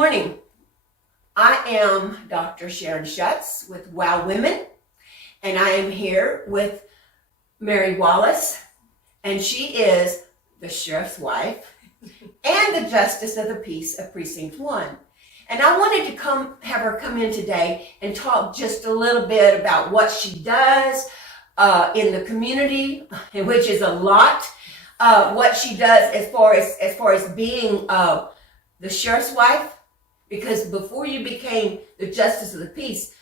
morning. I am Dr. Sharon Schutz with Wow Women, and I am here with Mary Wallace, and she is the sheriff's wife and the justice of the peace of Precinct 1. And I wanted to have her come in today and talk just a little bit about what she does in the community, which is a lot. What she does as far as being the sheriff's wife, because before you became the justice of the peace,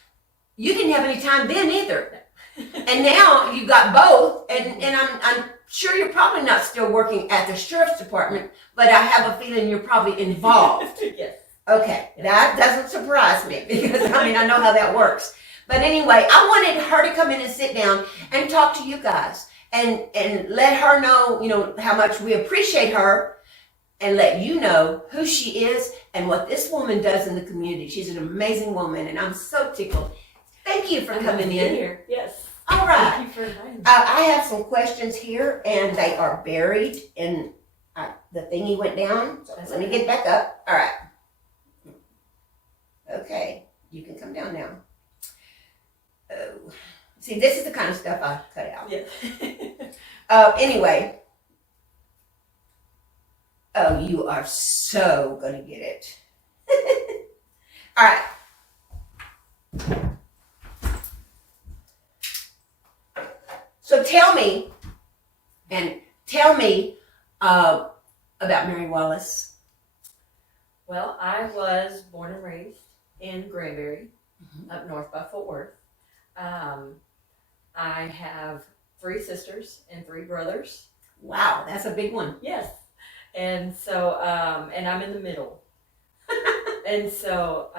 you didn't have any time then either. And now you got both, and I'm sure you're probably not still working at the sheriff's department, but I have a feeling you're probably involved. Yes. Okay, that doesn't surprise me because I know how that works. But anyway, I wanted her to come in and sit down and talk to you guys and let her know, how much we appreciate her, and let you know who she is and what this woman does in the community. She's an amazing woman, and I'm so tickled. Thank you for coming in. Here. Yes. All right. Thank you for inviting me. I have some questions here, and they are buried in the thingy went down. So let me get back up. All right. Okay, you can come down now. Oh, see, this is the kind of stuff I cut out. Yeah. Anyway. Oh, you are so gonna get it. All right. So tell me about Mary Wallace. Well, I was born and raised in Granbury, up north by Fort Worth. I have 3 sisters and 3 brothers. Wow, that's a big one. Yes. And so, and I'm in the middle. And so,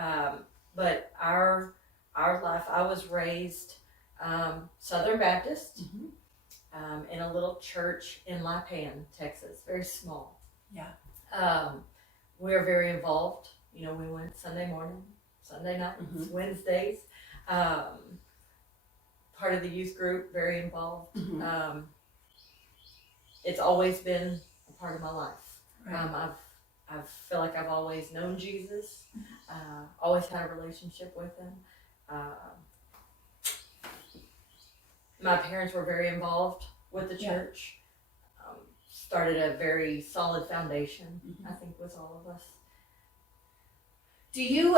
but our life, I was raised Southern Baptist in a little church in Lipan, Texas, very small. Yeah. We're very involved. We went Sunday morning, Sunday nights, Wednesdays. Part of the youth group, very involved. It's always been a part of my life. Right. I feel like I've always known Jesus, always had a relationship with him. My parents were very involved with the church. Started a very solid foundation, I think, with all of us. Do you,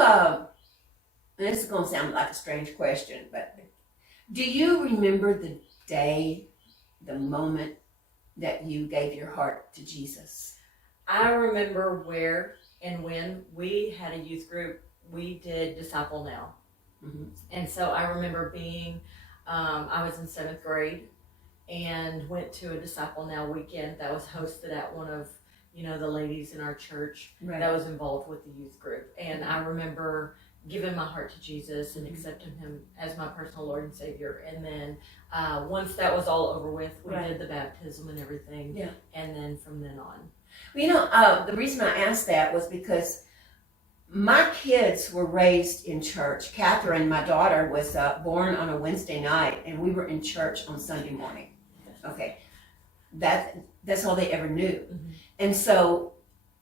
this is going to sound like a strange question, but do you remember the day, the moment that you gave your heart to Jesus? I remember where and when we had a youth group, we did Disciple Now. And so I remember being, I was in 7th grade and went to a Disciple Now weekend that was hosted at one of, the ladies in our church that was involved with the youth group. And I remember giving my heart to Jesus and accepting him as my personal Lord and Savior. And then once that was all over with, we did the baptism and everything. Yeah. And then from then on. Well, the reason I asked that was because my kids were raised in church. Catherine, my daughter, was born on a Wednesday night, and we were in church on Sunday morning. Okay, that's all they ever knew. And so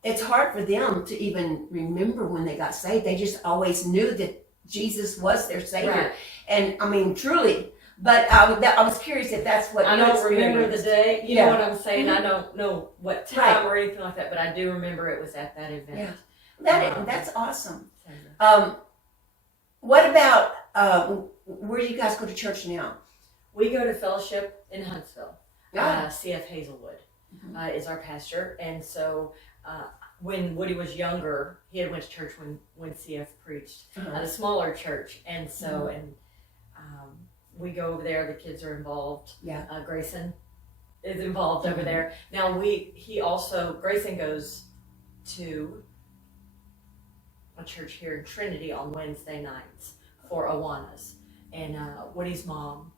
it's hard for them to even remember when they got saved. They just always knew that Jesus was their Savior. Right. And I mean, truly. But I was curious if that's what I don't remember the day. You know what I'm saying? I don't know what time or anything like that, but I do remember it was at that event. Yeah. That's awesome. What about where do you guys go to church now? We go to fellowship in Huntsville. CF Hazelwood is our pastor, and so when Woody was younger, he had went to church when CF preached at a smaller church, and so we go over there. The kids are involved. Yeah, Grayson is involved over there. Now Grayson goes to a church here in Trinity on Wednesday nights for Awanas, and Woody's mom,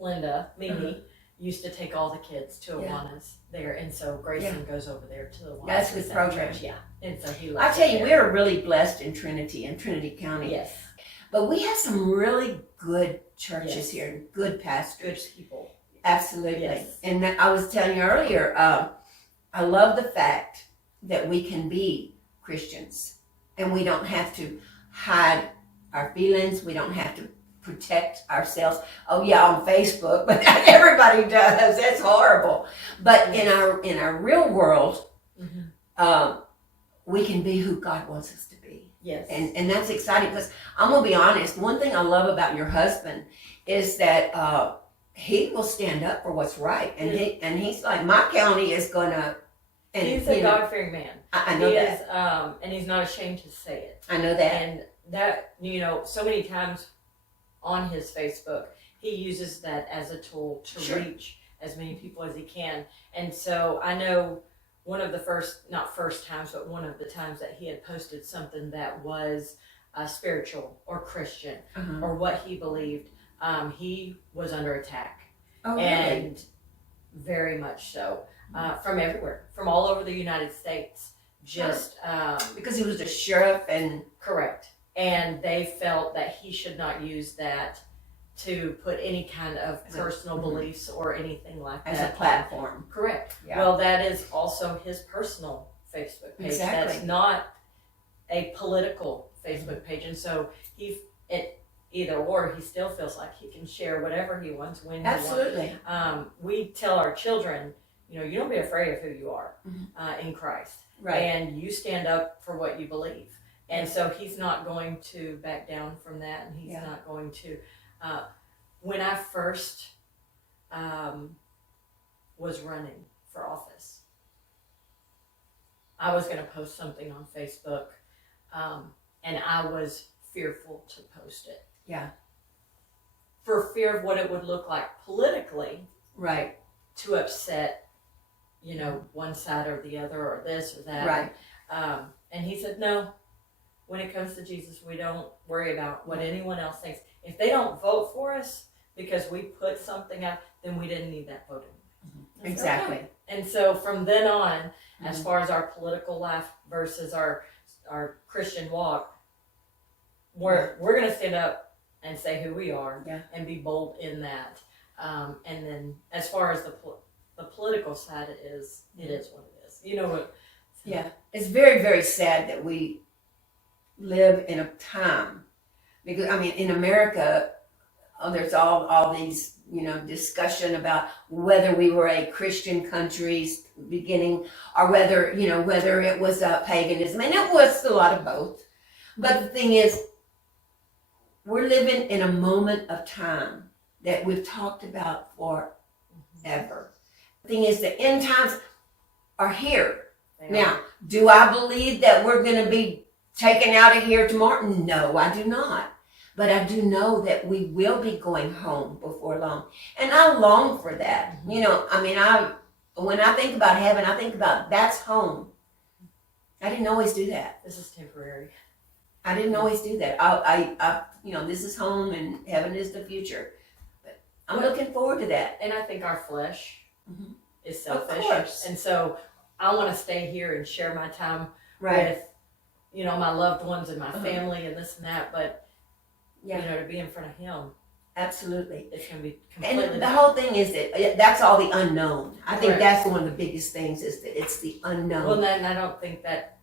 Linda, Mimi, used to take all the kids to Awanas there, and so Grayson goes over there to the Awanas. That's good program. Yeah, and so he loves it. I tell you, we're really blessed in Trinity County. Yes. But we have some really good churches here, and good pastors. Good people. Absolutely. Yes. And I was telling you earlier, I love the fact that we can be Christians and we don't have to hide our feelings. We don't have to protect ourselves. Oh yeah, on Facebook, but not everybody does. That's horrible. But in our real world, we can be who God wants us to be. Yes. And that's exciting, because I'm gonna be honest. One thing I love about your husband is that he will stand up for what's right, and he's like, my county is gonna. And he's a God-fearing man. I know that. Is, and he's not ashamed to say it. I know that. And that, so many times on his Facebook, he uses that as a tool to reach as many people as he can. And so I know one of the not first times, but one of the times that he had posted something that was spiritual or Christian or what he believed, he was under attack. Oh, really? And very much so. From everywhere, from all over the United States, just because he was a sheriff and correct, and they felt that he should not use that to put any kind of personal beliefs or anything like that as a platform. Correct. Yeah. Well, that is also his personal Facebook page. Exactly. That's not a political Facebook page, and so either or, he still feels like he can share whatever he wants when he wants. Absolutely. We tell our children, you don't be afraid of who you are in Christ. Right. And you stand up for what you believe. And so he's not going to back down from that. And he's not going to. When I first was running for office, I was going to post something on Facebook. And I was fearful to post it. Yeah. For fear of what it would look like politically. Right. To upset one side or the other, or this or that. Right. And he said, no, when it comes to Jesus, we don't worry about what anyone else thinks. If they don't vote for us because we put something out, then we didn't need that vote anyway. Exactly. Okay. And so from then on, as far as our political life versus our Christian walk, we're going to stand up and say who we are and be bold in that. And then as far as the political side, it is what it is. You know what? Yeah, it's very, very sad that we live in a time, because in America, there's all these discussion about whether we were a Christian country's beginning or whether it was paganism, and it was a lot of both. But the thing is, we're living in a moment of time that we've talked about forever. The thing is, the end times are here. Now, do I believe that we're going to be taken out of here tomorrow? No, I do not. But I do know that we will be going home before long. And I long for that. When I think about heaven, I think about that's home. I didn't always do that. This is temporary. I didn't always do that. I this is home and heaven is the future. But I'm looking forward to that. And I think our flesh is selfish. Of course. And so I want to stay here and share my time with, my loved ones and my family and this and that. But, to be in front of him. Absolutely. It's going to be completely And the whole thing is that's all the unknown. I think that's one of the biggest things is that it's the unknown. Well, and I don't think that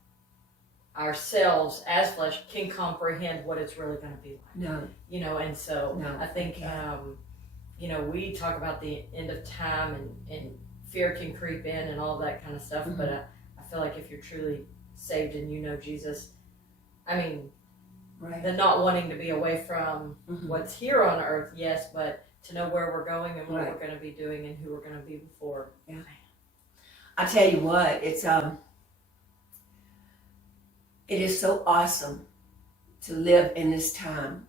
ourselves as flesh can comprehend what it's really going to be like. No. And so I think, we talk about the end of time and fear can creep in and all that kind of stuff. But I feel like if you're truly saved and Jesus, the not wanting to be away from what's here on earth, yes, but to know where we're going and what we're going to be doing and who we're going to be before. Yeah. I tell you what, it is so awesome to live in this time,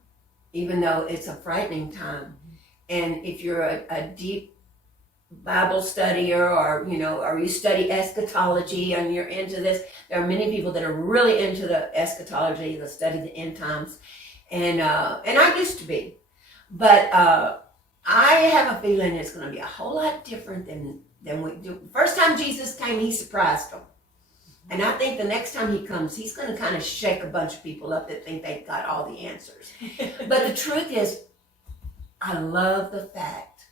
even though it's a frightening time. And if you're a deep Bible studier or you study eschatology and you're into this, there are many people that are really into the eschatology, that study the end times. And I used to be. But I have a feeling it's going to be a whole lot different than we do. First time Jesus came, he surprised them. And I think the next time he comes, he's going to kind of shake a bunch of people up that think they've got all the answers. But the truth is, I love the fact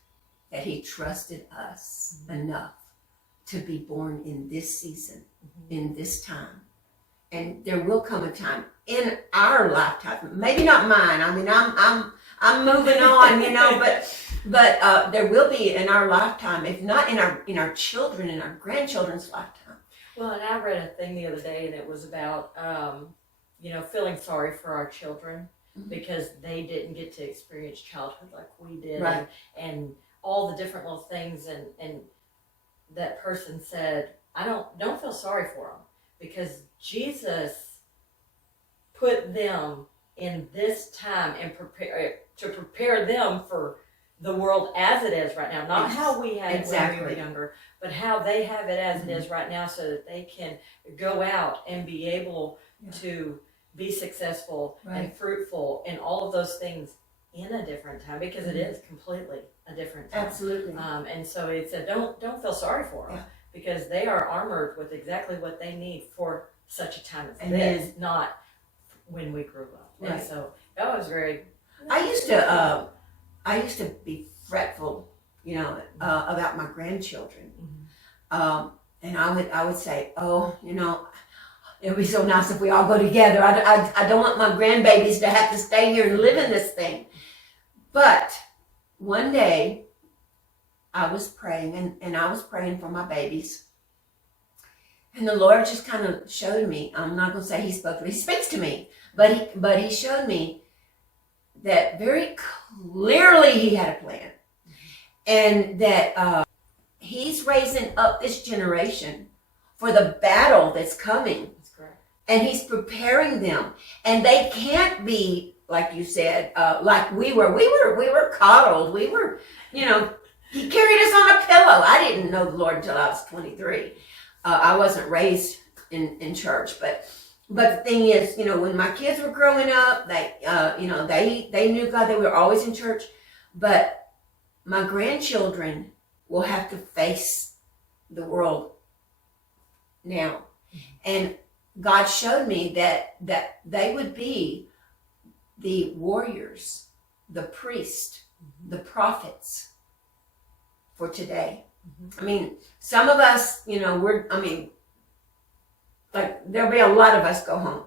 that he trusted us enough to be born in this season, in this time. and there will come a time in our lifetime, maybe not mine. I mean, I'm moving on, you know, but there will be in our lifetime, if not in our children and our grandchildren's lifetime. Well, and I read a thing the other day, and it was about, feeling sorry for our children because they didn't get to experience childhood like we did, Right. and all the different little things, and that person said, I don't feel sorry for them because Jesus put them in this time and prepare them for the world as it is right now, not how we had it when we were younger, but how they have it as it is right now, so that they can go out and be able to be successful and fruitful and all of those things in a different time, because it is completely a different time. Absolutely. And so it said, don't feel sorry for them because they are armored with exactly what they need for such a time as this, not when we grew up. Right. And so that was very. I used to be fretful, about my grandchildren, and I would say, oh, it would be so nice if we all go together. I don't want my grandbabies to have to stay here and live in this thing. But one day I was praying, and I was praying for my babies. And the Lord just kind of showed me, I'm not going to say he spoke to me, he speaks to me, but he showed me that very clearly he had a plan. And that he's raising up this generation for the battle that's coming. That's correct. And he's preparing them. And they can't be, like you said, like we were. We were coddled. We were, he carried us on a pillow. I didn't know the Lord until I was 23. I wasn't raised in church, but the thing is, when my kids were growing up, they knew God. They were always in church, but my grandchildren will have to face the world now. And God showed me that they would be the warriors, the priests, the prophets for today. I mean, some of us, there'll be a lot of us go home.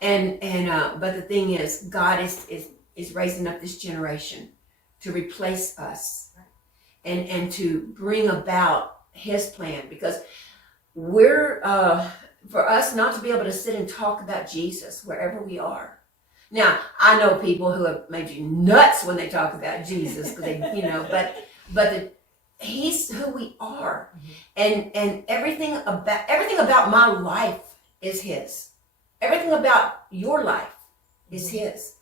But the thing is, God is raising up this generation to replace us and to bring about his plan, because we're, for us not to be able to sit and talk about Jesus wherever we are. Now, I know people who have made you nuts when they talk about Jesus, because they, he's who we are. And everything about my life is his. Everything about your life is his.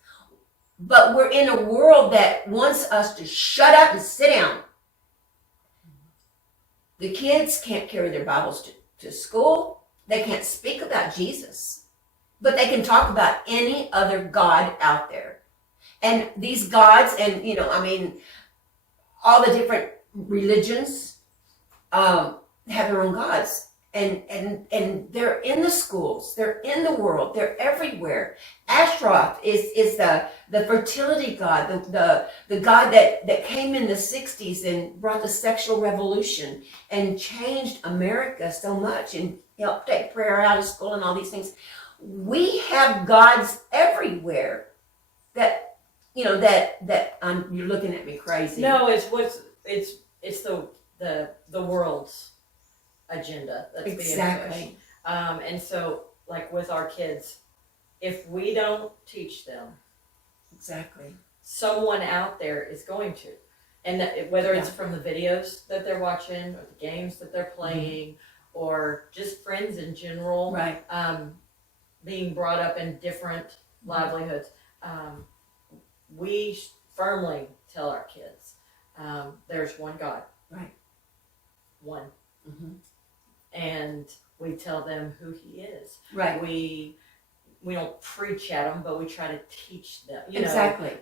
But we're in a world that wants us to shut up and sit down. The kids can't carry their Bibles to school. They can't speak about Jesus. But they can talk about any other God out there. And these gods, and all the different religions have their own gods. And they're in the schools, they're in the world, they're everywhere. Ashtaroth is the fertility god, the god that came in the 60s and brought the sexual revolution and changed America so much and helped take prayer out of school and all these things. We have gods everywhere that you're looking at me crazy. No, it's the world's agenda that's exactly. being pushed. And so, like with our kids, if we don't teach them, exactly, someone out there is going to, and whether it's from the videos that they're watching or the games that they're playing, or just friends in general, right? Being brought up in different livelihoods, we firmly tell our kids, there's one God, right? One. And we tell them who he is. Right. We don't preach at them, but we try to teach them. Exactly.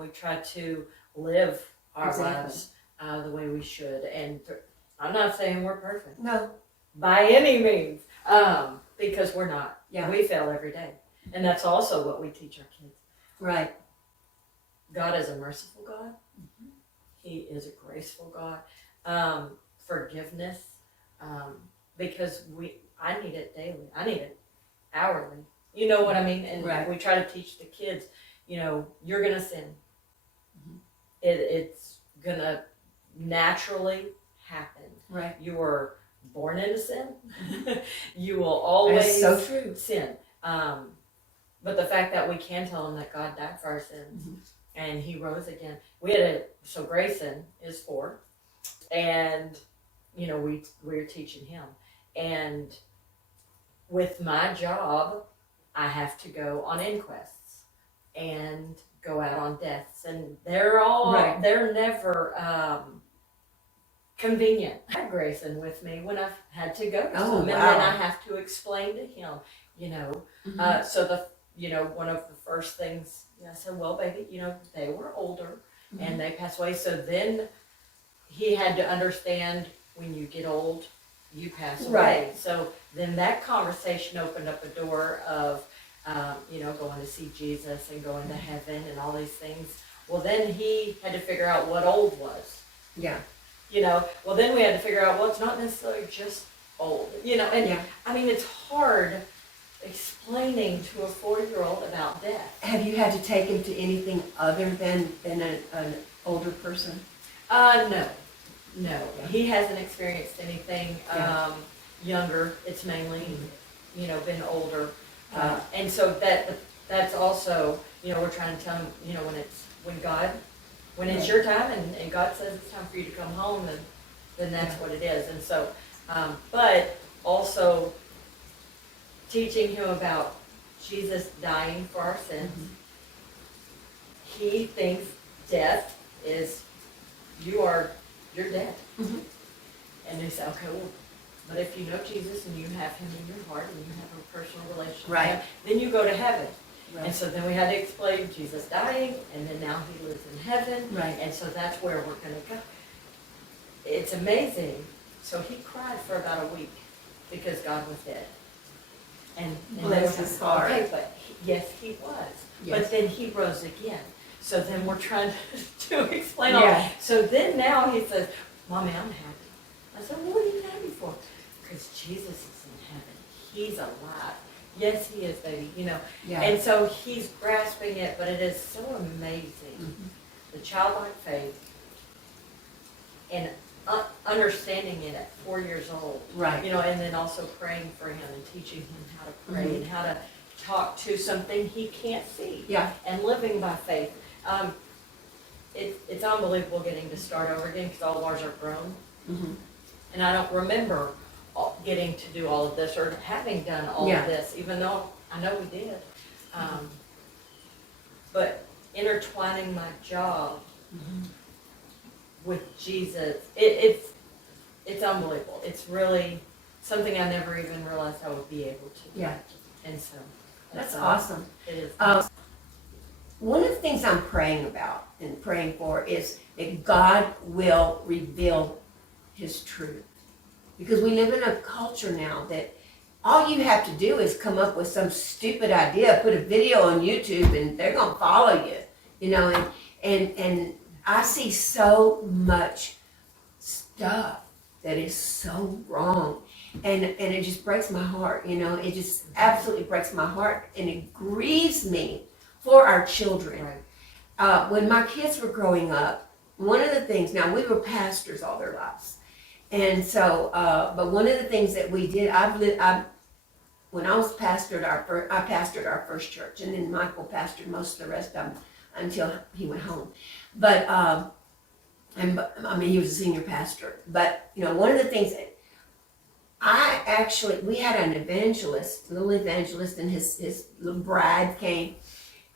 We try to live our lives the way we should. And I'm not saying we're perfect. No. By any means. Because we're not. Yeah. We fail every day. And that's also what we teach our kids. Right. God is a merciful God. He is a graceful God. Forgiveness. Because I need it daily. I need it hourly. You know what I mean? And Right. we try to teach the kids, you know, you're gonna sin. Mhm. It's gonna naturally happen. Right. You were born into sin. Mhm. You will That always is so true. sin. But the fact that we can tell them that God died for our sins Mhm. and He rose again. So Grayson is 4, and you know we're teaching him. And with my job, I have to go on inquests and go out on deaths, and Right. they're never convenient. I had Grayson with me when I've had to go to Oh, some, and then wow. I have to explain to him, you know. Mhm. So one of the first things, I said, well, baby, they were older and they passed away. So then he had to understand, when you get old, you pass away. Right. So then that conversation opened up a door of, going to see Jesus and going to heaven and all these things. Well, then he had to figure out what old was. Yeah. Well, then we had to figure out, well, it's not necessarily just old, and Yeah. I mean, it's hard explaining to a 4-year-old about death. Have you had to take him to anything other than an older person? No, Yeah. he hasn't experienced anything Yeah. younger. It's mainly, been older, Right. and so that's also, we're trying to tell him, when it's Right. your time and God says it's time for you to come home, then that's Yeah. what it is. And so, but also teaching him about Jesus dying for our sins. Mhm. He thinks death is, you're dead. Mhm. And they say, okay, well, but if you know Jesus and you have him in your heart and you have a personal relationship with Right. him, then you go to heaven. Right. And so then we had to explain Jesus dying, and then now he lives in heaven. Right. And so that's where we're going to go. It's amazing. So he cried for about a week because God was dead. And Bless his heart. Okay, but yes, he was. Yes. But then he rose again. So then we're trying to explain all Yeah. that. So then now he says, Mommy, I'm happy. I said, well, what are you happy for? Because Jesus is in heaven. He's alive. Yes, he is, baby. Yeah. And so he's grasping it, but it is so amazing. Mhm. The childlike faith and understanding it at 4 years old. Right. And then also praying for him and teaching him how to pray Mhm. and how to talk to something he can't see. Yeah. And living by faith. It's unbelievable getting to start over again because all of ours are grown. Mhm. And I don't remember getting to do all of this or having done all Yeah. of this, even though I know we did. But intertwining my job Mhm. with Jesus, it's unbelievable. It's really something I never even realized I would be able to do. Yeah. And so That's awesome. It is. One of the things I'm praying about and praying for is that God will reveal His truth. Because we live in a culture now that all you have to do is come up with some stupid idea, put a video on YouTube, and they're gonna follow you. And I see so much stuff that is so wrong. And it just breaks my heart, it just absolutely breaks my heart, and it grieves me for our children. Right. When my kids were growing up, one of the things, now we were pastors all their lives, and so, but one of the things that we did, when I was pastored I pastored our first church, and then Michael pastored most of the rest of them until he went home. But he was a senior pastor. But one of the things that we had an little evangelist, and his little bride came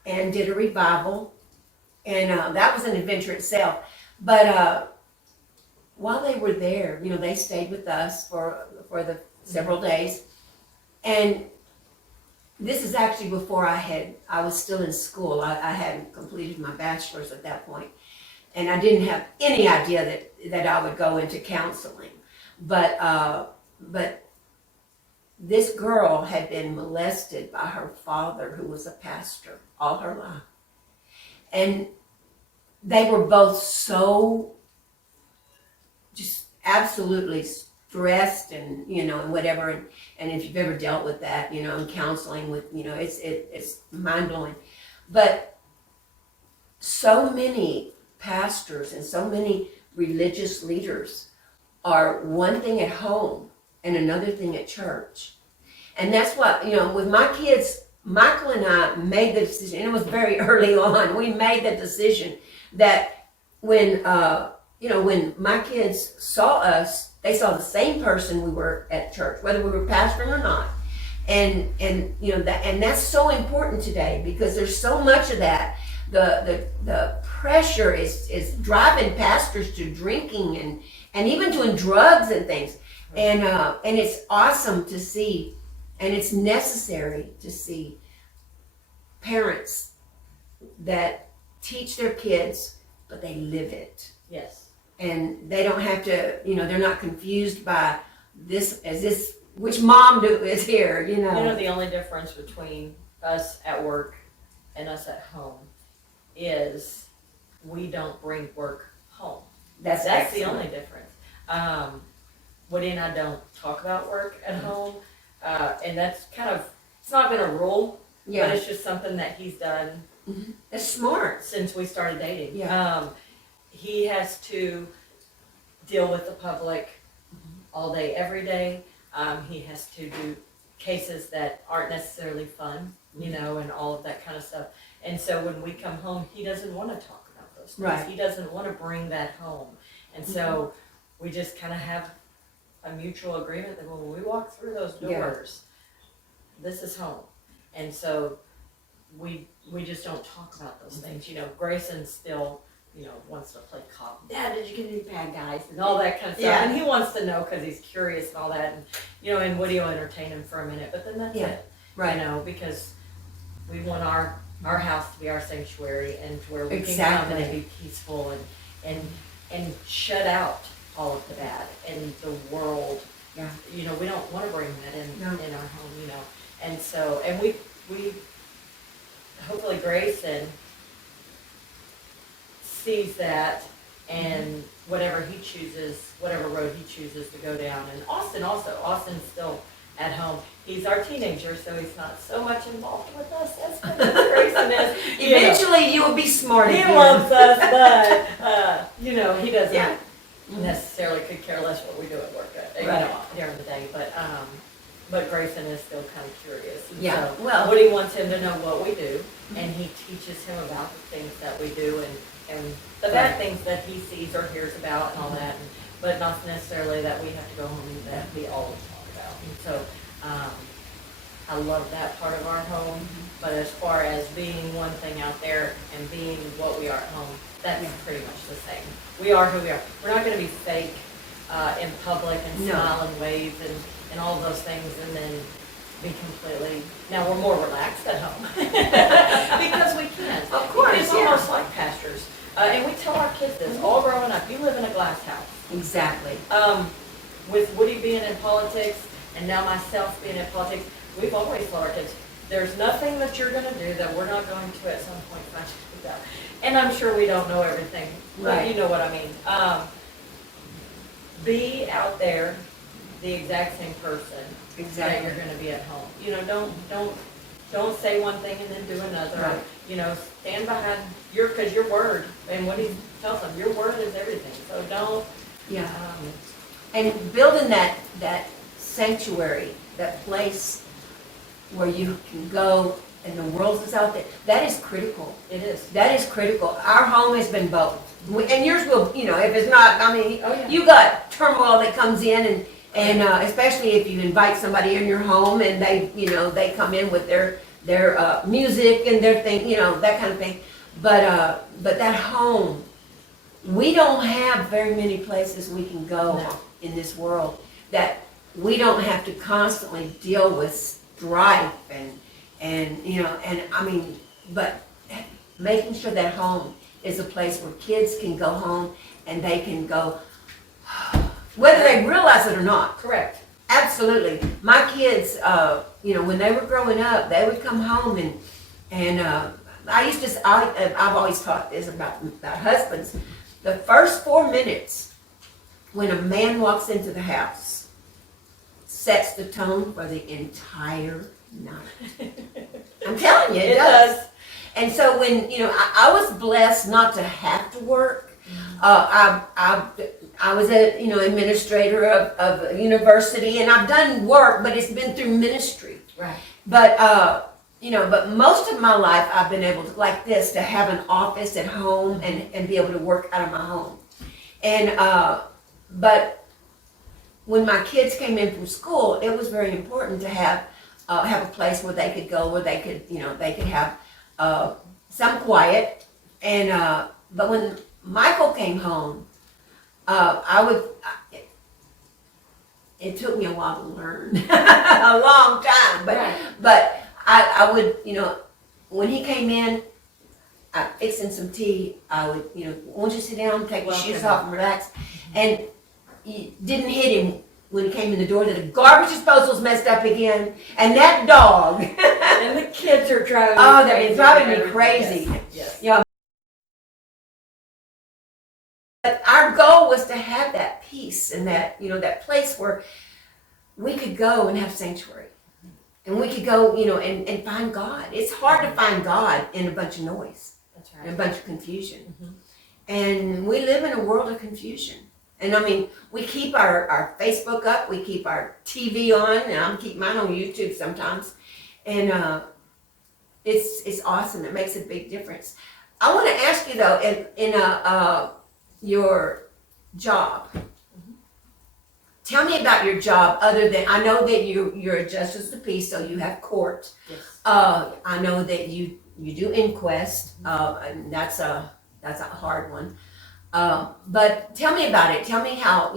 and did a revival, and that was an adventure itself. But while they were there, they stayed with us for the several days, and this is actually before I was still in school. I hadn't completed my bachelor's at that point, and I didn't have any idea that I would go into counseling. But this girl had been molested by her father, who was a pastor, all her life. And they were both so just absolutely stressed and, and whatever. And if you've ever dealt with that, and counseling with, it's mind blowing. But so many pastors and so many religious leaders are one thing at home and another thing at church. And that's what, with my kids, Michael and I made the decision, and it was very early on, we made the decision that when my kids saw us, they saw the same person we were at church, whether we were pastoring or not. And that's so important today, because there's so much of that. The pressure is driving pastors to drinking and even doing drugs and things. And it's awesome to see, and it's necessary to see parents that teach their kids, but they live it. Yes. And they don't have to, they're not confused by this, which mom is here, The only difference between us at work and us at home is we don't bring work home. That's the only difference. Woody and I don't talk about work at home, and that's it's not been a rule, but it's just something that he's done. Mm-hmm. That's smart. Since we started dating. Yeah. He has to deal with the public all day, every day. He has to do cases that aren't necessarily fun, and all of that kind of stuff. And so when we come home, he doesn't want to talk about those things. Right. He doesn't want to bring that home. And so we just kind of have a mutual agreement that when we walk through those doors, this is home. And so we just don't talk about those things. Grayson still, wants to play cop. Dad, did you get any bad guys? And all that kind of stuff. Yeah. And he wants to know because he's curious and all that. And, and Woody will entertain him for a minute, but then that's it. Right. Because we want our house to be our sanctuary, and where we can come and be peaceful and shut out all of the bad and the world. Yeah. We don't want to bring that in No. in our home, And so, and we hopefully Grayson sees that, and whatever road he chooses to go down. And Austin's still at home. He's our teenager, so he's not so much involved with us as Grayson is. Eventually, you will be smart He again. loves us, but he doesn't necessarily could care less what we do at work during the day. But Grayson is still kind of curious. And Yeah. so Well, Woody wants him to know what we do, and he teaches him about the things that we do and the bad things that he sees or hears about and all that, but not necessarily that we have to go home and that we always talk about. And so I love that part of our home, but as far as being one thing out there and being what we are at home, that's pretty much the same. We are who we are. We're not going to be fake in public and smile and wave and all of those things and then be completely, now we're more relaxed at home because we can. Of course, It's almost like pastors. And we tell our kids this all growing up. You live in a glass house. Exactly. With Woody being in politics and now myself being in politics, we've always told our kids, there's nothing that you're going to do that we're not going to at some point find you out. And I'm sure we don't know everything, but you know what I mean. Be out there the exact same person that you're going to be at home. Don't say one thing and then do another. Right. Stand behind because your word, and what he tells them, your word is everything. So don't. Yeah. And building that sanctuary, that place where you can go and the world is out there, that is critical. It is. That is critical. Our home has been both. And yours will, if it's not, you got turmoil that comes in and especially if you invite somebody in your home and they come in with their music and their thing, that kind of thing. But that home, we don't have very many places we can go in this world that we don't have to constantly deal with strife but making sure that home is a place where kids can go home and they can go, whether they realize it or not. Correct. Absolutely. My kids, when they were growing up, they would come home and I've always taught this about husbands. The first 4 minutes when a man walks into the house, sets the tone for the entire night. I'm telling you, it It does. does. And so when, I was blessed not to have to work. I was a, administrator of a university, and I've done work, but it's been through ministry. Right. But, but most of my life I've been able to, like this, to have an office at home and be able to work out of my home. And, but when my kids came in from school, it was very important to have a place where they could go, where they could have some quiet. And but when Michael came home, it took me a while to learn, a long time. But I would, when he came in, fixing some tea, I would, won't you sit down, take your shoes off and relax. And it didn't hit him when he came in the door that the garbage disposal was messed up again, and that dog. And the kids are driving me Oh, crazy. they're driving me crazy. Yes. Yeah. But our goal was to have that peace and that, that place where we could go and have sanctuary. And we could go, and find God. It's hard to find God in a bunch of noise. That's And a right. bunch of confusion. Mhm. And we live in a world of confusion. And I mean, we keep our Facebook up, we keep our TV on, and I'm keep mine on YouTube sometimes. And it's awesome. It makes a big difference. I want to ask you though, in your job. Tell me about your job. Other than I know that you're a justice of the peace, so you have court. Yes. I know that you do inquest, and that's a hard one. But tell me about it. Tell me how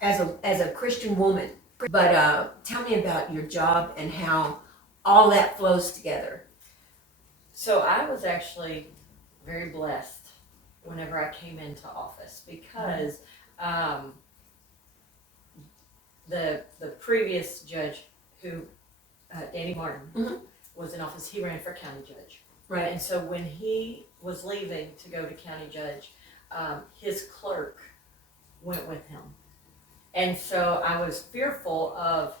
as a Christian woman. But tell me about your job and how all that flows together. So I was actually very blessed whenever I came into office because the previous judge who Danny Martin Mhm. was in office. He ran for county judge. Right. And so when he was leaving to go to county judge, his clerk went with him. And so I was fearful of,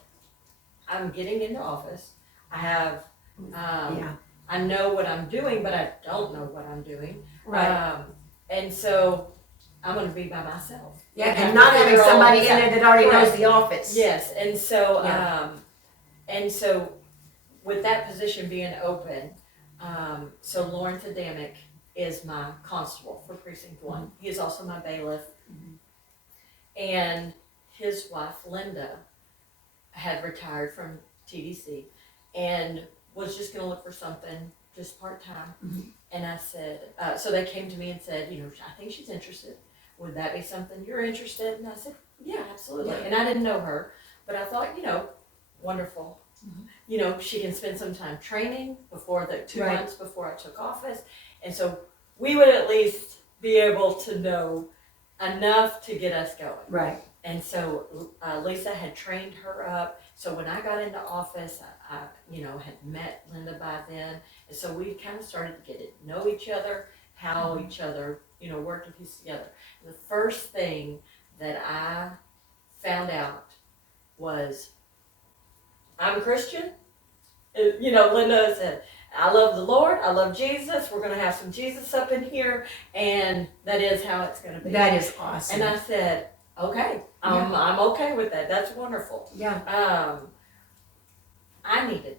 I'm getting into office. I have, Yeah. I know what I'm doing, but I don't know what I'm doing. Right. And so I'm going to be by myself. Yeah, have and to not having figure all somebody this in out. there that already knows Correct. the office. Yes, Yeah. and so with that position being open, so Lawrence Adamic is my constable for Precinct 1. He is also my bailiff. And his wife, Linda, had retired from TDC and was just going to look for something just part-time. Mhm. And I said, so they came to me and said, I think she's interested. Would that be something you're interested in? And I said, yeah, absolutely. Yeah. And I didn't know her, but I thought, wonderful. She can spend some time training before the 2 Right. months before I took office. And so we would at least be able to know enough to get us going. Right. And so Lisa had trained her up. So when I got into office, I had met Linda by then. And so we kind of started to get to know each other, how each other, worked and pieced together. And the first thing that I found out was, I'm a Christian. Linda said, I love the Lord. I love Jesus. We're going to have some Jesus up in here. And that is how it's going to be. That is awesome. And I said, okay, I'm okay with that. That's wonderful. Yeah. I needed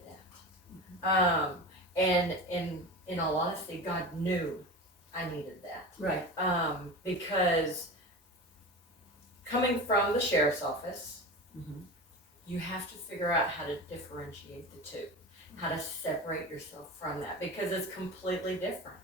that. And in all honesty, God knew I needed that. Right. Because coming from the sheriff's office, Mhm. you have to figure out how to differentiate the two, how to separate yourself from that, because it's completely different.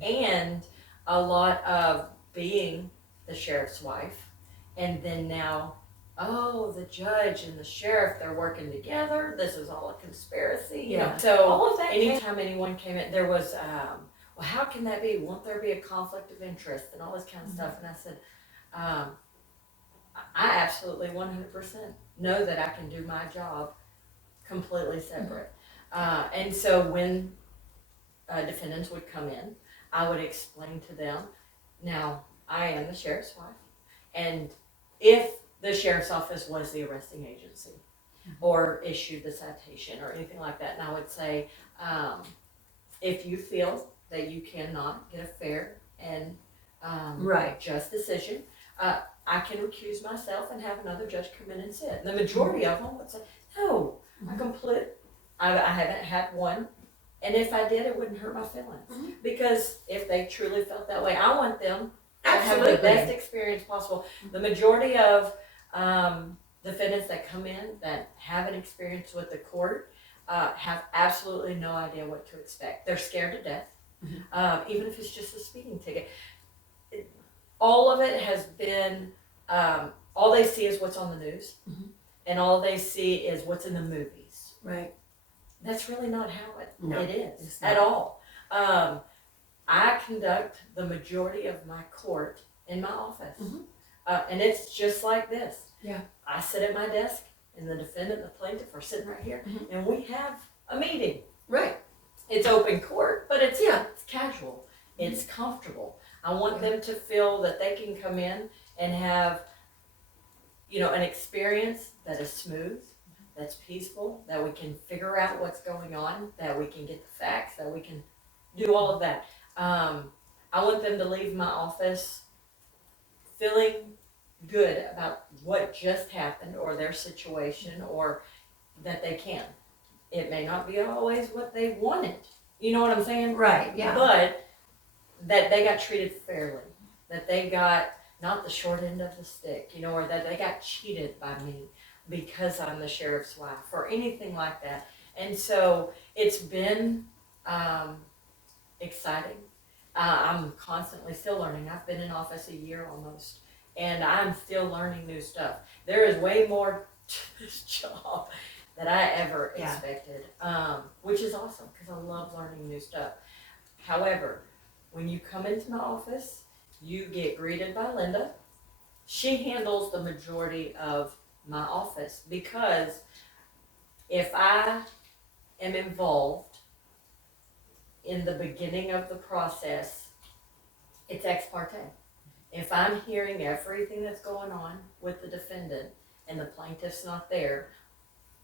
And a lot of being the sheriff's wife, and then now, the judge and the sheriff, they're working together. This is all a conspiracy. Yeah. So All of that anytime anyone came in, there was, well, how can that be? Won't there be a conflict of interest and all this kind of stuff? And I said, I absolutely 100% know that I can do my job completely separate. And so when defendants would come in, I would explain to them, now I am the sheriff's wife, and if the sheriff's office was the arresting agency or issued the citation or anything like that. And I would say, if you feel that you cannot get a fair and Right. just decision, I can recuse myself and have another judge come in and sit. And the majority of them would say, no, I haven't had one. And if I did, it wouldn't hurt my feelings. Because if they truly felt that way, I want them to have the best experience possible. The majority of defendants that come in that have an experience with the court have absolutely no idea what to expect. They're scared to death, even if it's just a speeding ticket. All of it has been, all they see is what's on the news, and all they see is what's in the movies. Right. That's really not how it is not. at all. I conduct the majority of my court in my office, and it's just like this. Yeah. I sit at my desk, and the defendant and the plaintiff are sitting right here, and we have a meeting. Right. It's open court, but it's casual. It's comfortable. I want them to feel that they can come in and have, an experience that is smooth, that's peaceful, that we can figure out what's going on, that we can get the facts, that we can do all of that. I want them to leave my office feeling good about what just happened or their situation, or that they can. It may not be always what they wanted. You know what I'm saying? Right, yeah. But that they got treated fairly, that they got not the short end of the stick, or that they got cheated by me because I'm the sheriff's wife or anything like that. And so it's been exciting. I'm constantly still learning. I've been in office a year almost, and I'm still learning new stuff. There is way more to this job than I ever expected, which is awesome because I love learning new stuff. However, when you come into my office, you get greeted by Linda. She handles the majority of my office because if I am involved in the beginning of the process, it's ex parte. If I'm hearing everything that's going on with the defendant and the plaintiff's not there,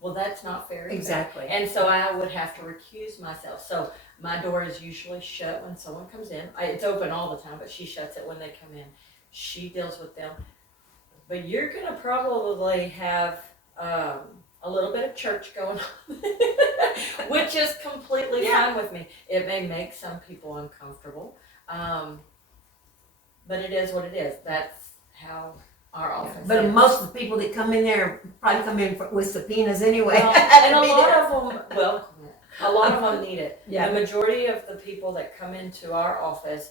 well, that's not fair either. Exactly. And so I would have to recuse myself. So my door is usually shut when someone comes in. It's open all the time, but she shuts it when they come in. She deals with them. But you're going to probably have a little bit of church going on, which is completely fine with me. It may make some people uncomfortable, but it is what it is. That's how our office But is. most of the people that come in there probably come in with subpoenas anyway. Well, and a lot of them need it. Yeah. The majority of the people that come into our office,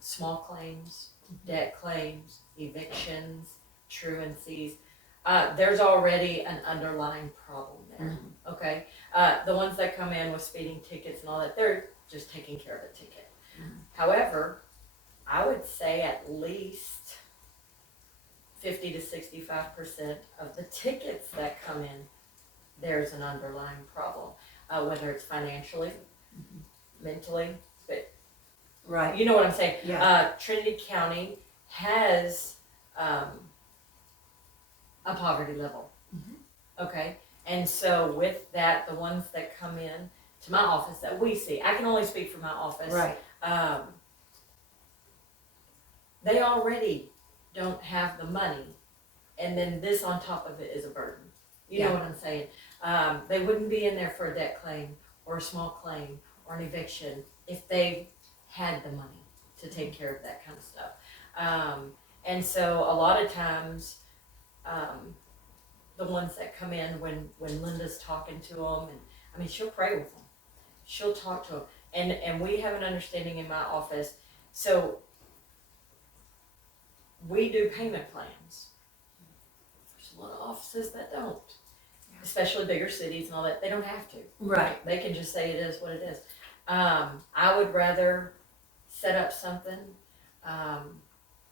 small claims, debt claims, evictions, truancies, there's already an underlying problem there. Okay, the ones that come in with speeding tickets and all that, they're just taking care of the ticket. However, I would say at least 50 to 65% of the tickets that come in, there's an underlying problem, whether it's financially, mentally, but Right. you know what I'm saying. Yeah. Trinity County has a poverty level. Okay, and so with that, the ones that come in to my office that we see, I can only speak for my office. Right. They already don't have the money, and then this on top of it is a burden. You know what I'm saying? They wouldn't be in there for a debt claim or a small claim or an eviction if they had the money to take care of that kind of stuff. And so a lot of times, the ones that come in when Linda's talking to them, and I mean, she'll pray with them. She'll talk to them. And we have an understanding in my office. So we do payment plans. There's a lot of offices that don't, especially bigger cities and all that. They don't have to. Right. They can just say it is what it is. I would rather set up something,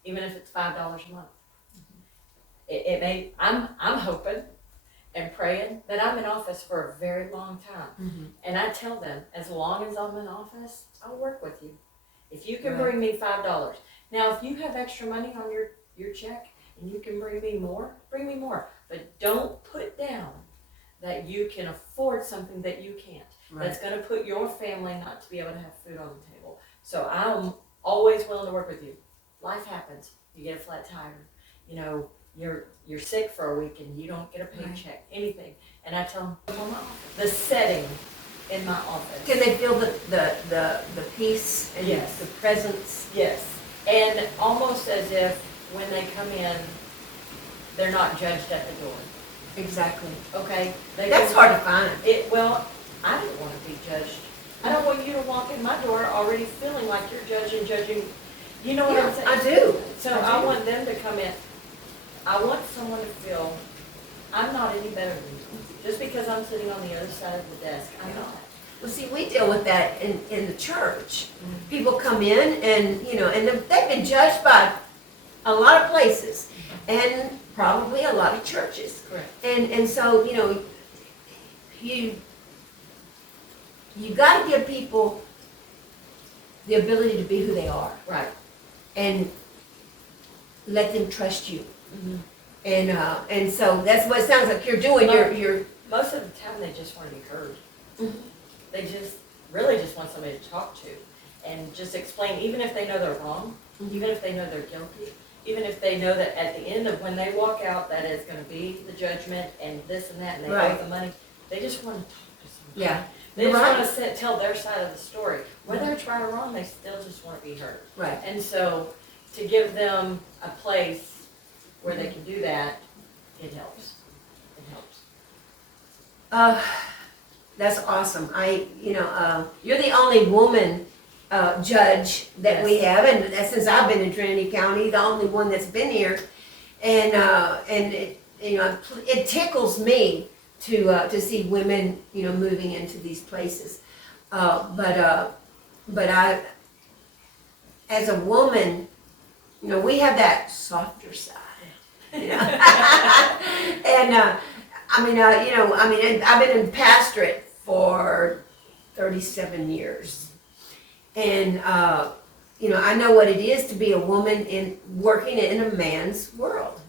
even if it's $5 a month. It may. I'm hoping and praying that I'm in office for a very long time. And I tell them, as long as I'm in office, I'll work with you. If you can bring me $5. Now, if you have extra money on your check and you can bring me more. But don't put down that you can afford something that you can't. Right. That's going to put your family not to be able to have food on the table. So I'm always willing to work with you. Life happens. You get a flat tire. You know, you're sick for a week and you don't get a paycheck, anything. And I tell them, come on, the setting in my office. Can they feel the peace and Yes. the presence? Yes. And almost as if when they come in, they're not judged at the door. Exactly. Okay? That's hard to find. Well, I didn't want to be judged. I don't want you to walk in my door already feeling like you're judging. You know what I'm saying? I do. So I want them to come in. I want someone to feel I'm not any better than you. Just because I'm sitting on the other side of the desk, I'm not. Well, see, we deal with that in the church. People come in and, and they've been judged by a lot of places and probably a lot of churches. Correct. And so, you got to give people the ability to be who they are Right. and let them trust you. Mm-hmm. And so that's what it sounds like you're doing. You're Most of the time, they just want to be heard. Mhm. They just really just want somebody to talk to and just explain, even if they know they're wrong, even if they know they're guilty, even if they know that at the end of when they walk out, that is going to be the judgment and this and that, and they Right. owe the money. They just want to talk to somebody. Yeah. They just Right. want to tell their side of the story. Whether it's right or wrong, they still just want to be heard. right. And so to give them a place where they can do that, it helps. It helps. That's awesome. You're the only woman judge that we have, and since I've been in Trinity County, the only one that's been here, and it tickles me to see women moving into these places, but I, as a woman, we have that softer side, and. I've been in pastorate for 37 years. And, I know what it is to be a woman working in a man's world.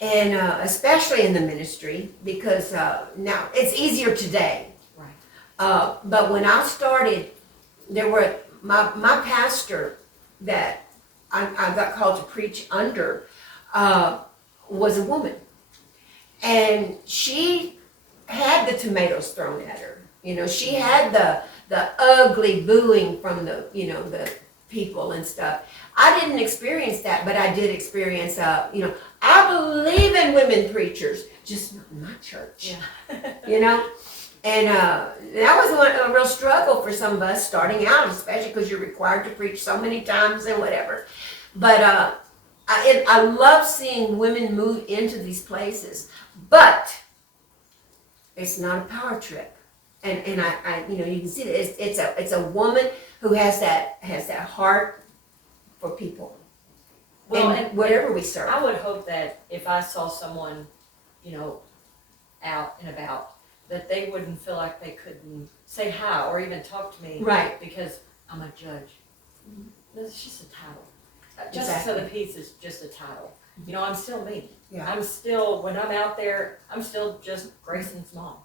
And especially in the ministry, because now it's easier today. Right. But when I started, there were, my pastor that I got called to preach under was a woman. And she had the tomatoes thrown at her. She had the ugly booing from the people and stuff. I didn't experience that, but I did experience, I believe in women preachers, just not in my church. Yeah. And that was a real struggle for some of us starting out, especially because you're required to preach so many times and whatever. But I love seeing women move into these places. But it's not a power trip, and I you can see that it's a woman who has that heart for people. Well, and wherever we serve, I would hope that if I saw someone, out and about, that they wouldn't feel like they couldn't say hi or even talk to me, right? Because I'm a judge. It's just a title. Justice Exactly. of the peace is just a title. I'm still me. Yeah. I'm still, when I'm out there, I'm still just Grayson's mom.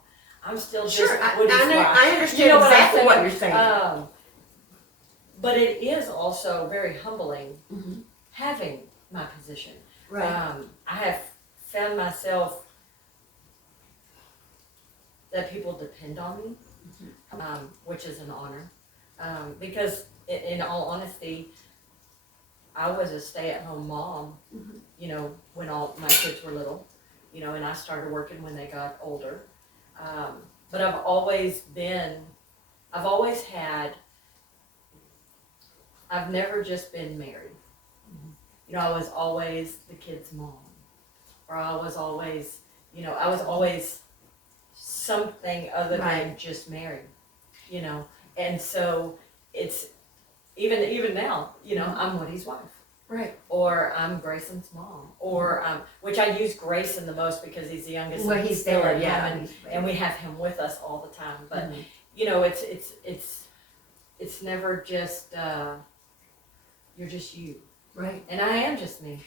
I'm still just Sure, Woody's wife. I understand You know what I'm exactly what saying? you're saying. But it is also very humbling Mhm. having my position. Right. I have found myself that people depend on me, which is an honor. Because in all honesty, I was a stay-at-home mom, when all my kids were little, and I started working when they got older. But I've always I've never just been married. I was always the kid's mom, or I was always something other than Right. just married, and so it's, even now, I'm Woody's wife. Right. Or I'm Grayson's mom, or which I use Grayson the most because he's the youngest. Well, and he's still there, at yeah. home, and we have him with us all the time. But Mhm. it's never just you're just you, Right. and I am just me.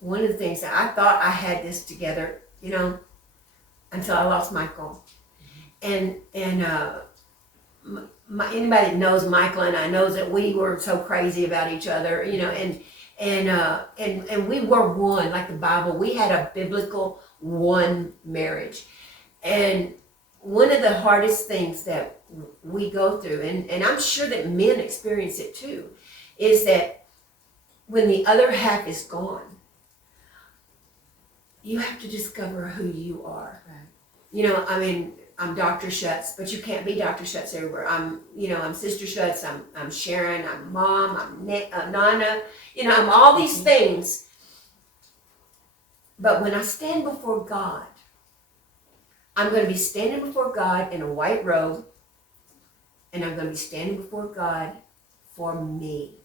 one of the things that I thought I had this together, until I lost Michael. And anybody that knows Michael and I knows that we were so crazy about each other, and we were one, like the Bible. We had a biblical one marriage. And one of the hardest things that we go through, and I'm sure that men experience it too, is that when the other half is gone, you have to discover who you are. Right. I'm Dr. Schutz, but you can't be Dr. Schutz everywhere. I'm Sister Schutz. I'm Sharon. I'm Mom. I'm Nana. I'm all these things. But when I stand before God, I'm going to be standing before God in a white robe, and I'm going to be standing before God for me.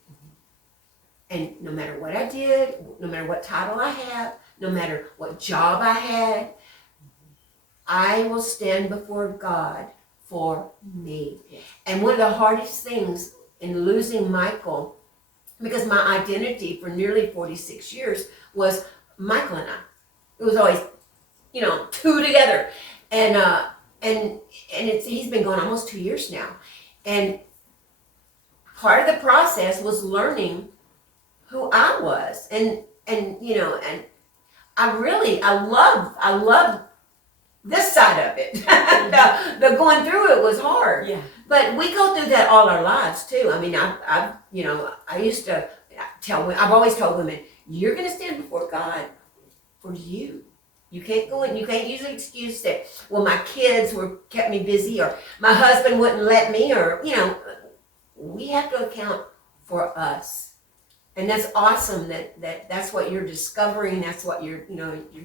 And no matter what I did, no matter what title I have, no matter what job I had, I will stand before God for me. Yes. And one of the hardest things in losing Michael, because my identity for nearly 46 years was Michael and I. It was always, two together. And he's been gone almost 2 years now. And part of the process was learning who I was. And I love this side of it. the going through it was hard. Yeah. But we go through that all our lives too. I used to I've always told women, you're going to stand before God for you. You can't go in. You can't use an excuse that, well, my kids kept me busy, or my husband wouldn't let me, or we have to account for us. And that's awesome that's what you're discovering. That's what you're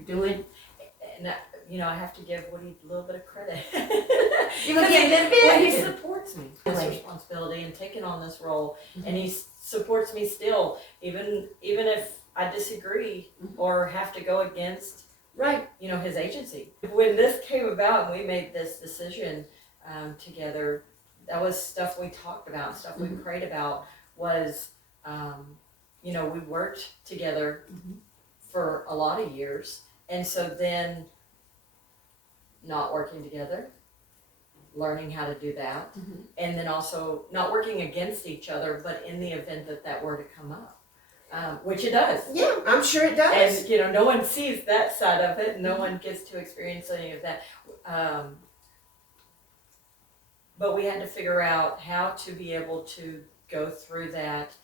doing. And I have to give Woody a little bit of credit. You gonna give him a bit? Well, he supports me. This Right. responsibility and taking on this role, and he supports me still, even if I disagree or have to go against, Right. his agency. When this came about and we made this decision together, that was stuff we talked about, stuff we prayed about. Was we worked together for a lot of years, and so then not working together, learning how to do that, and then also not working against each other, but in the event that were to come up, which it does. Yeah, I'm sure it does. And no one sees that side of it. No one gets to experience any of that. But we had to figure out how to be able to go through that,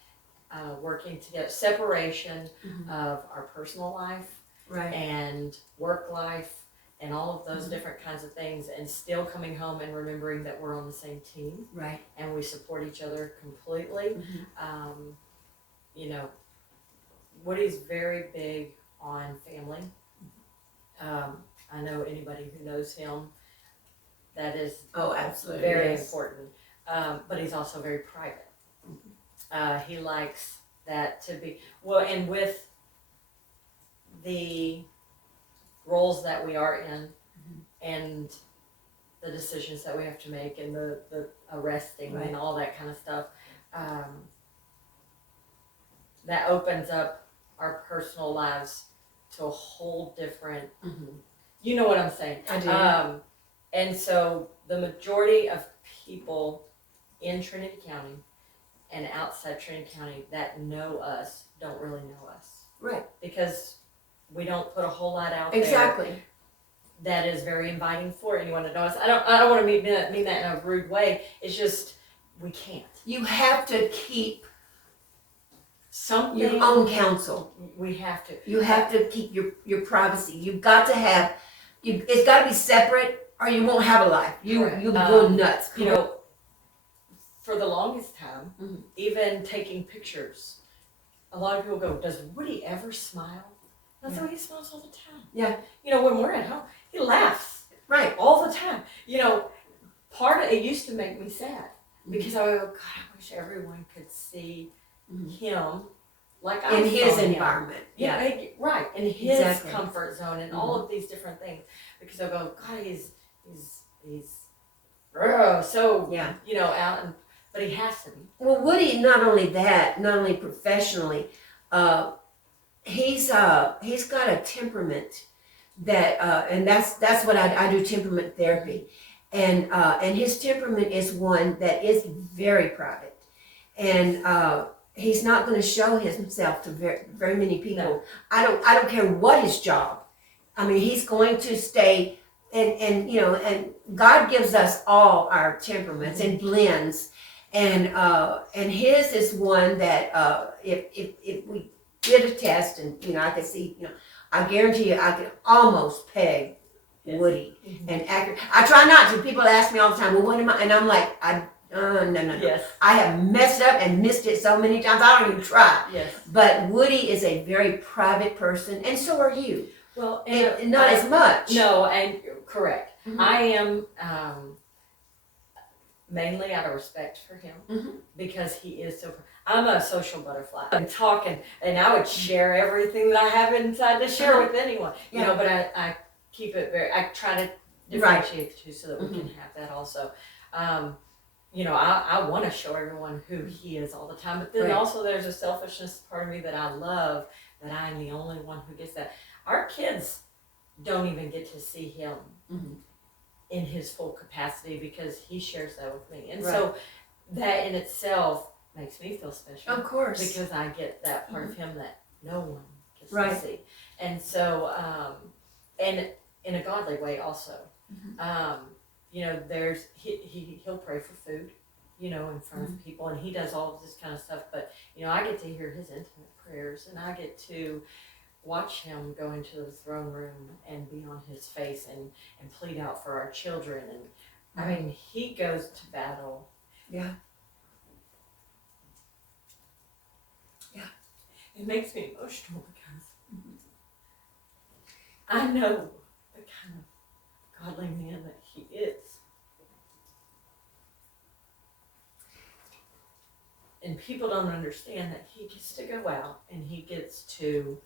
working together, separation of our personal life Right. and work life and all of those different kinds of things, and still coming home and remembering that we're on the same team Right. and we support each other completely. Woody's very big on family. I know anybody who knows him, that is Oh, absolutely. very yes. important. But he's also very private. He likes that to be, and with the roles that we are in and the decisions that we have to make and the arresting Right. and all that kind of stuff, that opens up our personal lives to a whole different, you know what I'm saying? I do. And so the majority of people in Trinity County and outside Trinity County that know us don't really know us, Right. because we don't put a whole lot out there Exactly. that is very inviting for anyone to know us. I don't want to mean that in a rude way. It's just we can't. You have to keep Something your own counsel. we have to. You have to keep your privacy. You've got to have. It's got to be separate, or you won't have a life. You'll go nuts. For the longest time, even taking pictures, a lot of people go, "Does Woody ever smile?" I said, "He smiles all the time." Yeah. When we're at home, he laughs Right. all the time. Part of it used to make me sad because I would go, "God, I wish everyone could see him like I In his saw him." environment. Yeah, right. In his Exactly. comfort zone and all of these different things. Because I go, God, he's so out, but he has to be. Well, Woody, not only professionally, he's got a temperament that and that's what I do, temperament therapy, and his temperament is one that is very private, and he's not going to show himself to very many people. No. I don't care what his job. I mean, he's going to stay, and you know, and God gives us all our temperaments and blends, and his is one that if we did a test, and you know, I could see, you know, I guarantee you I could almost peg Woody and accurate. I try not to. People ask me all the time, well, what am I? And I'm like, no. Yes. I have messed up and missed it so many times, I don't even try. Yes. But Woody is a very private person, and so are you. Well, And not as much. No, and correct. Mhm. I am mainly out of respect for him because he is so. I'm a social butterfly. I'm talking, and I would share everything that I have inside to share with anyone. You know, but I keep it very. I try to differentiate the two so that we can have that also. You know, I want to show everyone who he is all the time, but then also there's a selfishness part of me that I love, that I'm the only one who gets that. Our kids don't even get to see him in his full capacity because he shares that with me. And so that in itself makes me feel special. Of course. Because I get that part of him that no one gets to see. And so, and in a godly way also. You know, he'll pray for food, you know, in front of people, and he does all of this kind of stuff. But, you know, I get to hear his intimate prayers, and I get to watch him go into the throne room and be on his face and plead out for our children. And I mean, he goes to battle. Yeah. It makes me emotional because I know the kind of godly man that he is. And people don't understand that he gets to go out and he gets to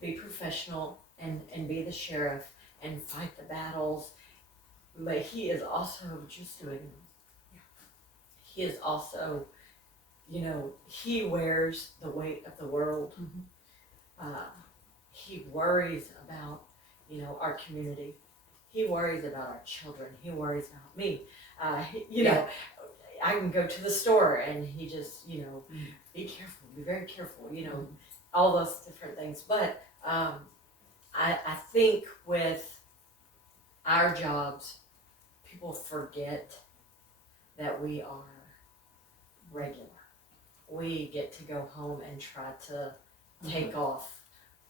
be professional and be the sheriff and fight the battles. But he is also just doing, he is also, you know, he wears the weight of the world. He worries about, you know, our community. He worries about our children. He worries about me. You know, I can go to the store and he just, you know, be careful, be very careful, you know, all those different things. But I think with our jobs, people forget that we are regular. We get to go home and try to take off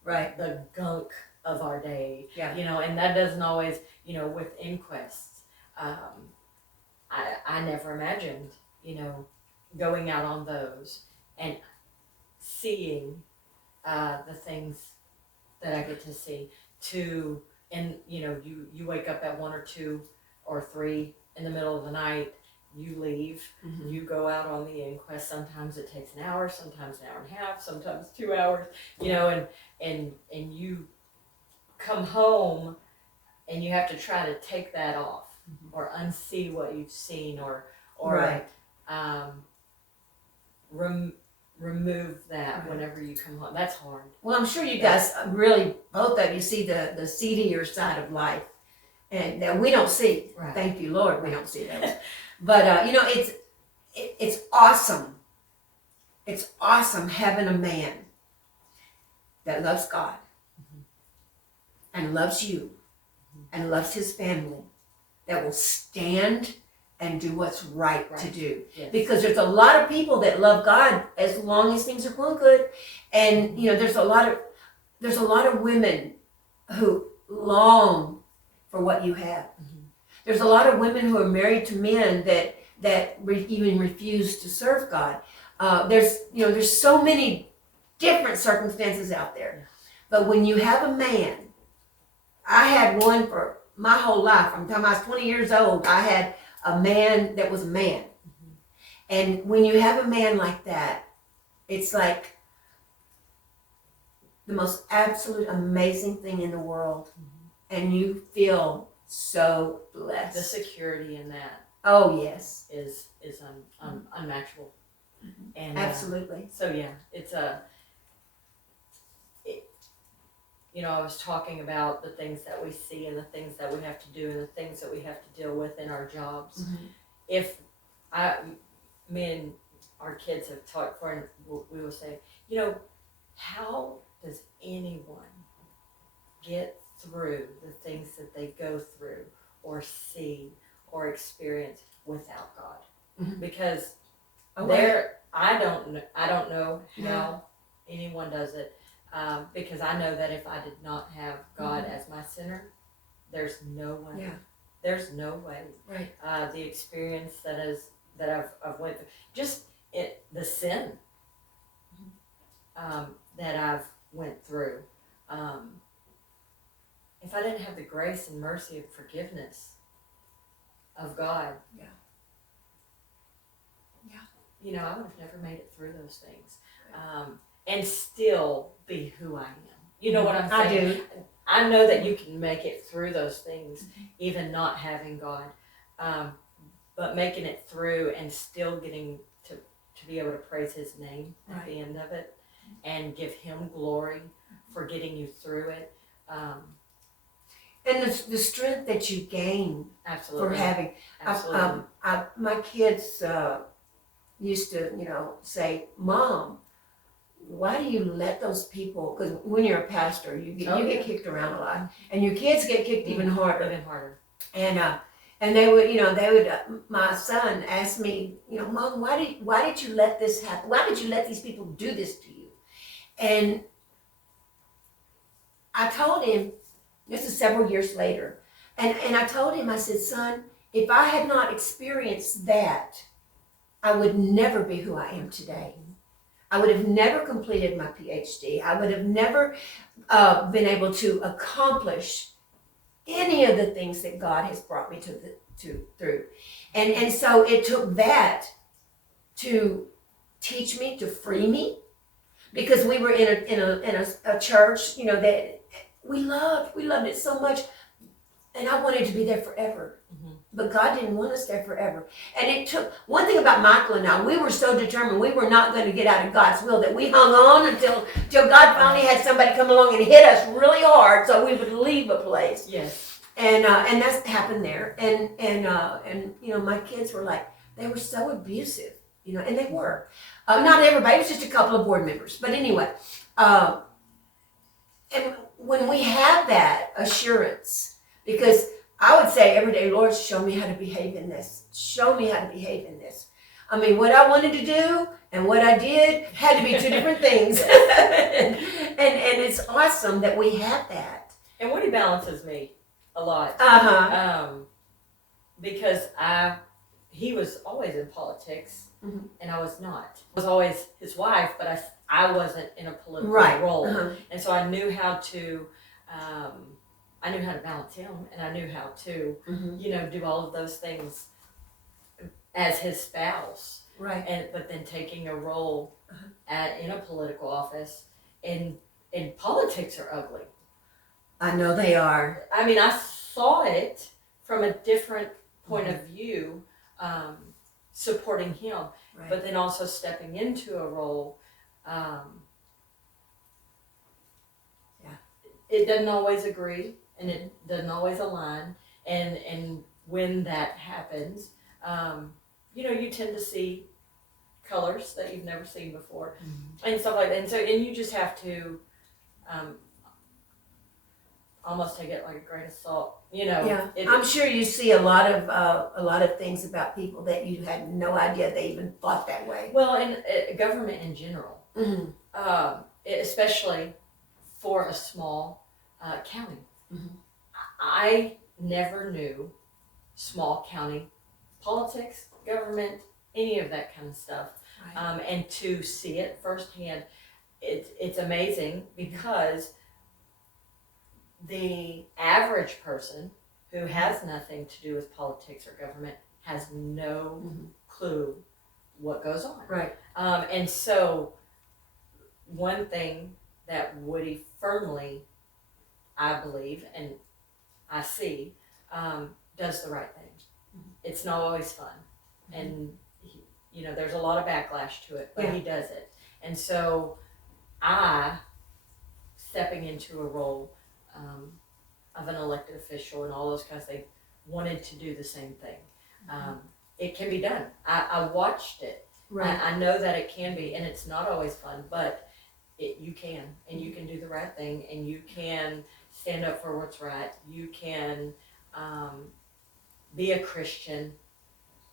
the gunk of our day, you know, and that doesn't always, you know, with inquests, I never imagined, you know, going out on those and seeing the things that I get to see and you know, you wake up at 1 or 2 or 3 in the middle of the night, you leave, you go out on the inquest. Sometimes it takes an hour, sometimes an hour and a half, sometimes 2 hours, you know, and you come home and you have to try to take that off or unsee what you've seen or remove that whenever you come home. That's hard. Well, I'm sure you guys really, both of you, see the seedier side of life, and that we don't see. Thank you, Lord, we don't see those. But you know, it's awesome. It's awesome having a man that loves God and loves you and loves his family, that will stand and do what's right to do. Because there's a lot of people that love God as long as things are going good, and you know, there's a lot of women who long for what you have. There's a lot of women who are married to men that even refuse to serve God. There's so many different circumstances out there, but when you have a man, I had one for my whole life. I'm talking, I was 20 years old. I had a man that was a man. And when you have a man like that, it's like the most absolute amazing thing in the world. And you feel so blessed. The security in that is unmatchable. And Absolutely. so yeah, it's I was talking about the things that we see and the things that we have to do and the things that we have to deal with in our jobs. If me and our kids have talked for, and we will say, how does anyone get through the things that they go through or see or experience without God? Because I don't know how anyone does it, because I know that if I did not have God as my center, there's no way. Yeah. There's no way. Right. The experience that I've went through, just the sin that I've went through. If I didn't have the grace and mercy and forgiveness of God, I would have never made it through those things, and still be who I am. You know what I'm saying? I do. I know that you can make it through those things, even not having God, but making it through and still getting to be able to praise His name at the end of it, and give Him glory for getting you through it. And the strength that you gain Absolutely. for having. Absolutely. My kids used to, say, "Mom, why do you let those people?" Because when you're a pastor, you get kicked around a lot, and your kids get kicked even harder. Even harder. And they would. My son asked me, "Mom, why did you let this happen? Why did you let these people do this to you?" And I told him, this is several years later, and I told him, I said, "Son, if I had not experienced that, I would never be who I am today. I would have never completed my PhD. I would have never been able to accomplish any of the things that God has brought me through. And so it took that to teach me, to free me, because we were in a church, that we loved it so much, and I wanted to be there forever. But God didn't want us there forever. And it took, one thing about Michael and I, we were so determined we were not going to get out of God's will that we hung on until God finally had somebody come along and hit us really hard so we would leave a place. Yes. And that's happened there. And my kids were like, they were so abusive, and they were. Not everybody, it was just a couple of board members. But anyway, and when we have that assurance, because I would say every day, Lord, show me how to behave in this. Show me how to behave in this. I mean, what I wanted to do and what I did had to be two different things. and it's awesome that we have that. And Woody balances me a lot. Because he was always in politics, and I was not. I was always his wife, but I wasn't in a political role. And so I knew how to balance him, and I knew how to, do all of those things as his spouse. Right. But then taking a role in a political office, and politics are ugly. I know they are. I mean, I saw it from a different point of view, supporting him, but then also stepping into a role. It doesn't always agree, and it doesn't always align, and when that happens, you tend to see colors that you've never seen before, and stuff like that. And you just have to almost take it like a grain of salt. Yeah, I'm sure you see a lot of things about people that you had no idea they even thought that way. Well, and government in general, especially for a small county. I never knew small county politics, government, any of that kind of stuff, and to see it firsthand, it's amazing, because the average person who has nothing to do with politics or government has no clue what goes on. Right. And so one thing that Woody firmly, I believe, and I see, does the right thing. It's not always fun. And, there's a lot of backlash to it, but Yeah. he does it. And so I, stepping into a role of an elected official and all those kinds of things, wanted to do the same thing. It can be done. I watched it. Right. I know that it can be, and it's not always fun, but you can, and you can do the right thing, and you can stand up for what's right. You can be a Christian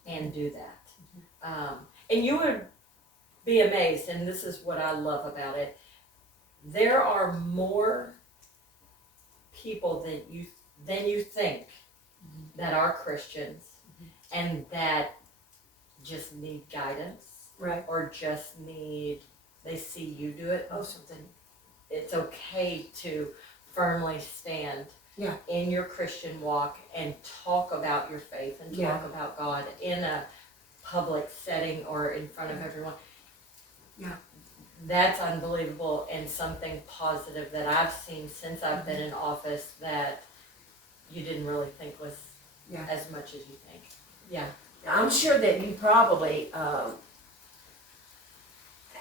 and do that. And you would be amazed, and this is what I love about it. There are more people than you think that are Christians and that just need guidance, Right. or just they see you do it. Oh, something. It's okay to firmly stand in your Christian walk and talk about your faith and talk about God in a public setting or in front of everyone. Yeah. That's unbelievable, and something positive that I've seen since I've been in office that you didn't really think was as much as you think. Yeah. I'm sure that you probably,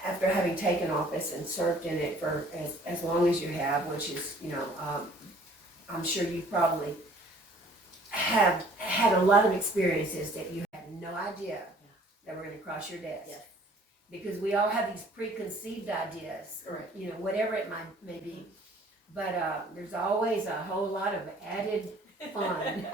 after having taken office and served in it for as long as you have, which is, I'm sure you probably have had a lot of experiences that you had no idea that were going to cross your desk. Yes. Because we all have these preconceived ideas, or whatever it may be. But there's always a whole lot of added fun